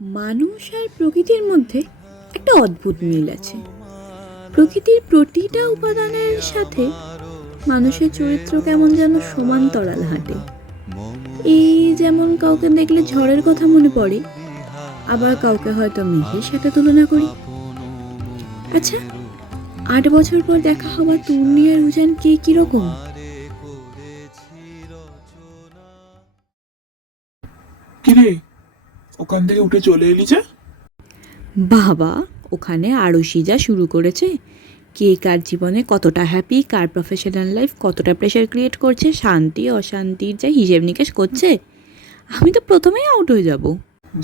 মানুষ আর প্রকৃতির মধ্যে একটা অদ্ভুত মিল আছে। প্রকৃতির প্রতিটা উপাদানের সাথে মানুষের চরিত্র কেমন যেন সমান্তরাল হাঁটে। এই যেমন কাউকে দেখলে ঝড়ের কথা মনে পড়ে, আবার কাউকে হয়তো মেঘের সাথে তুলনা করি। আচ্ছা, 8 বছর পর দেখা হওয়া তুমি আর উজান কে কিরকম? কিরে, ওখান থেকে উঠে চলে এলি যে? বাবা, ওখানে আড়শি যা শুরু করেছে, কে কার জীবনে কতটা হ্যাপি, কার প্রফেশনাল লাইফ কতটা প্রেশার ক্রিয়েট করছে, শান্তি অশান্তির যা হিসেব নিকেশ করছে, আমি তো প্রথমেই আউট হয়ে যাব।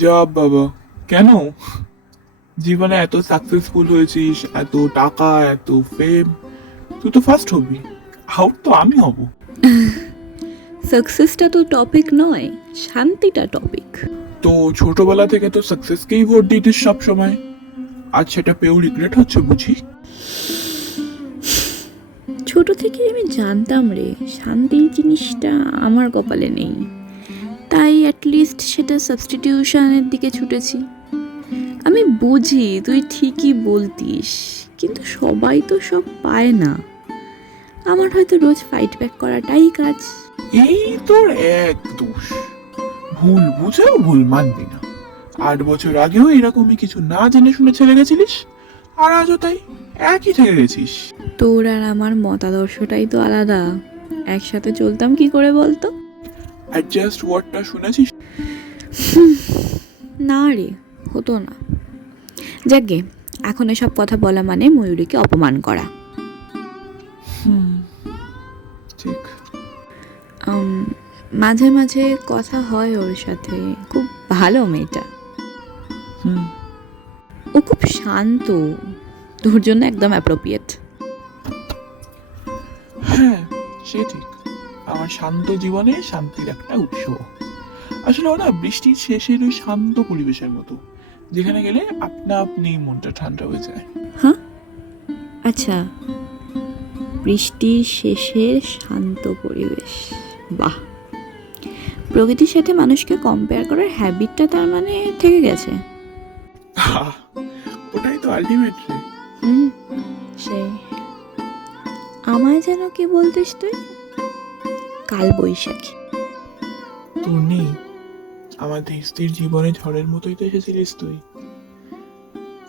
যা বাবা, কেন? জীবনে এত সাকসেসফুল হয়েছিস, এত টাকা, এত ফেম, তুই তো ফার্স্ট হবি। আউট তো আমি হব। সাকসেসটা তো টপিক নয়, শান্তিটা টপিক। তো ছোটবেলা থেকে তো সাকসেসকেই ভোট দিতিস সব সময়, আজ সেটা পেয়েও রিগ্রেট হচ্ছে বুঝি? ছোট থেকে আমি জানতাম রে, শান্তির জিনিসটা আমার কপালে নেই, তাই অ্যাটলিস্ট সেটা সাবস্টিটিউশনের দিকে ছুটেছি। আমি বুঝি তুই ঠিকই বলতিস, কিন্তু সবাই তো সব পায় না। আমার হয়তো রোজ ফাইট ব্যাক করাটাই কাজ। এই তোর এক দোষ, ভুল বুঝেও ভুল মানবি না। 8 বছর আগেও এরকমই কিছু না জেনে শুনে ছেড়ে গেছিলিস, আর আজও তাই একই থেকে গেছিস। তোর আর আমার মতাদর্শটাই তো আলাদা, একসাথে চলতাম কি করে বলতো? অ্যাডজাস্ট ওয়ার্ডটা শুনেছিস? না রে, হতো না। যাকগে, এখন এসব কথা বলা মানে ময়ূরীকে অপমান করা। ঠিক। মাঝে মাঝে কথা হয় ওর সাথে, খুব ভালো মেয়েটা। ও খুব শান্ত, তোর জন্য একদম অ্যাপ্রোপ্রিয়েট। হ্যাঁ, সে ঠিক। আমার শান্ত জীবনে শান্তির একটা উৎস। আসলে ওরা বৃষ্টির শেষের ওই শান্ত পরিবেশের মতো, যেখানে গেলে আপনা আপনি মনটা ঠান্ডা হয়ে যায়। হ্যাঁ, আচ্ছা, বৃষ্টির শেষের শান্ত পরিবেশ, বাহ। প্রকৃতির সাথে মানুষকে কম্পেয়ার করার হ্যাবিটটা তার মানে থেকে গেছে। ওটাই তো আলটিমেট রে। সেই আমায় যেন কি বলতিস তুই? কাল বৈশাখী। তোর নেই, আমার ধীর জীবনে ঝড়ের মতোই তো এসেছিলিস তুই।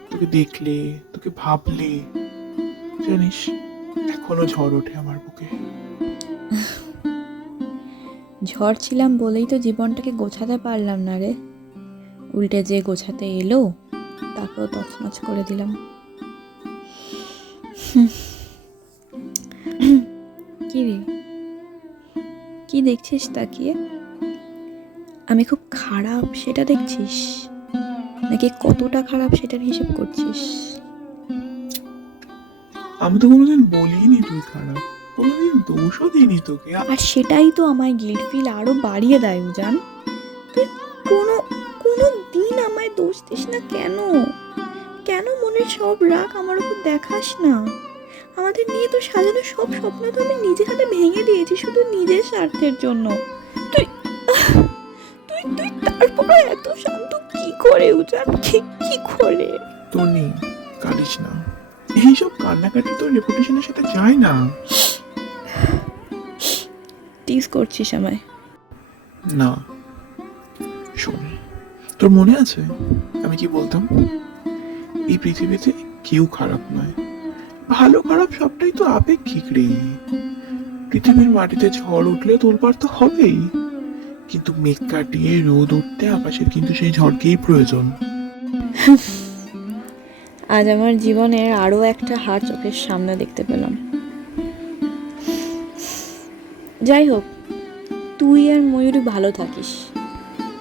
তোকে দেখলে, তোকে ভাবলে, জানিস এখনো ঝড় ওঠে আমার বুকে। ঝড় ছিলাম বলেই তো জীবনটাকে গোছাতে পারলাম না রে, উল্টে যে গোছাতে এলো তাকেও তছনছ করে দিলাম। কি রে, কি দেখছিস তাকিয়ে? আমি খুব খারাপ সেটা দেখছিস, নাকি কতটা খারাপ সেটার হিসেব করছিস? আমি তো কোনোদিন বলিনি তুই খারাপ, কোনোদিন দোষও দিইনি তোকে। আর সেটাই তো আমায় গিল্ট ফিল আরো বাড়িয়ে দেয় উজান। তুই কোনো কোনো দিন আমায় দোষ দিস না কেন? কেন মনের সব রাগ আমার উপর দেখাস না? আমাদের নিয়ে তো সাজানো সব স্বপ্ন তো আমি নিজে হাতে ভেঙে দিয়েছি শুধু নিজের স্বার্থের জন্য। তুই তুই তুই তারপরে এত শান্ত কি করে উজান, কি করে? টনি, কাঁদিস না। এইসব কান্নাকাটি তোর রেপুটেশনের সাথে যায় না। টিজ করছিস আমায়? না, শোন, তোর মনে আছে আমি কি বলতাম? এই পৃথিবীতে কেউ খারাপ নয়, ভালো খারাপ সবটাই তো আপেক্ষিক রে। পৃথিবীর মাটিতে ঝড় উঠলে তোলপাড় তো হবেই, কিন্তু মেঘ কাটিয়ে রোদ উঠতে আকাশের কিন্তু সেই ঝড়কেই প্রয়োজন। আজ আমার জীবনের আরো একটা হার চোখের সামনে দেখতে পেলাম। যাই হোক, তুই আর ময়ূরী ভালো থাকিস,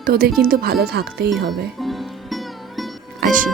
তোদের কিন্তু ভালো থাকতেই হবে। আসি।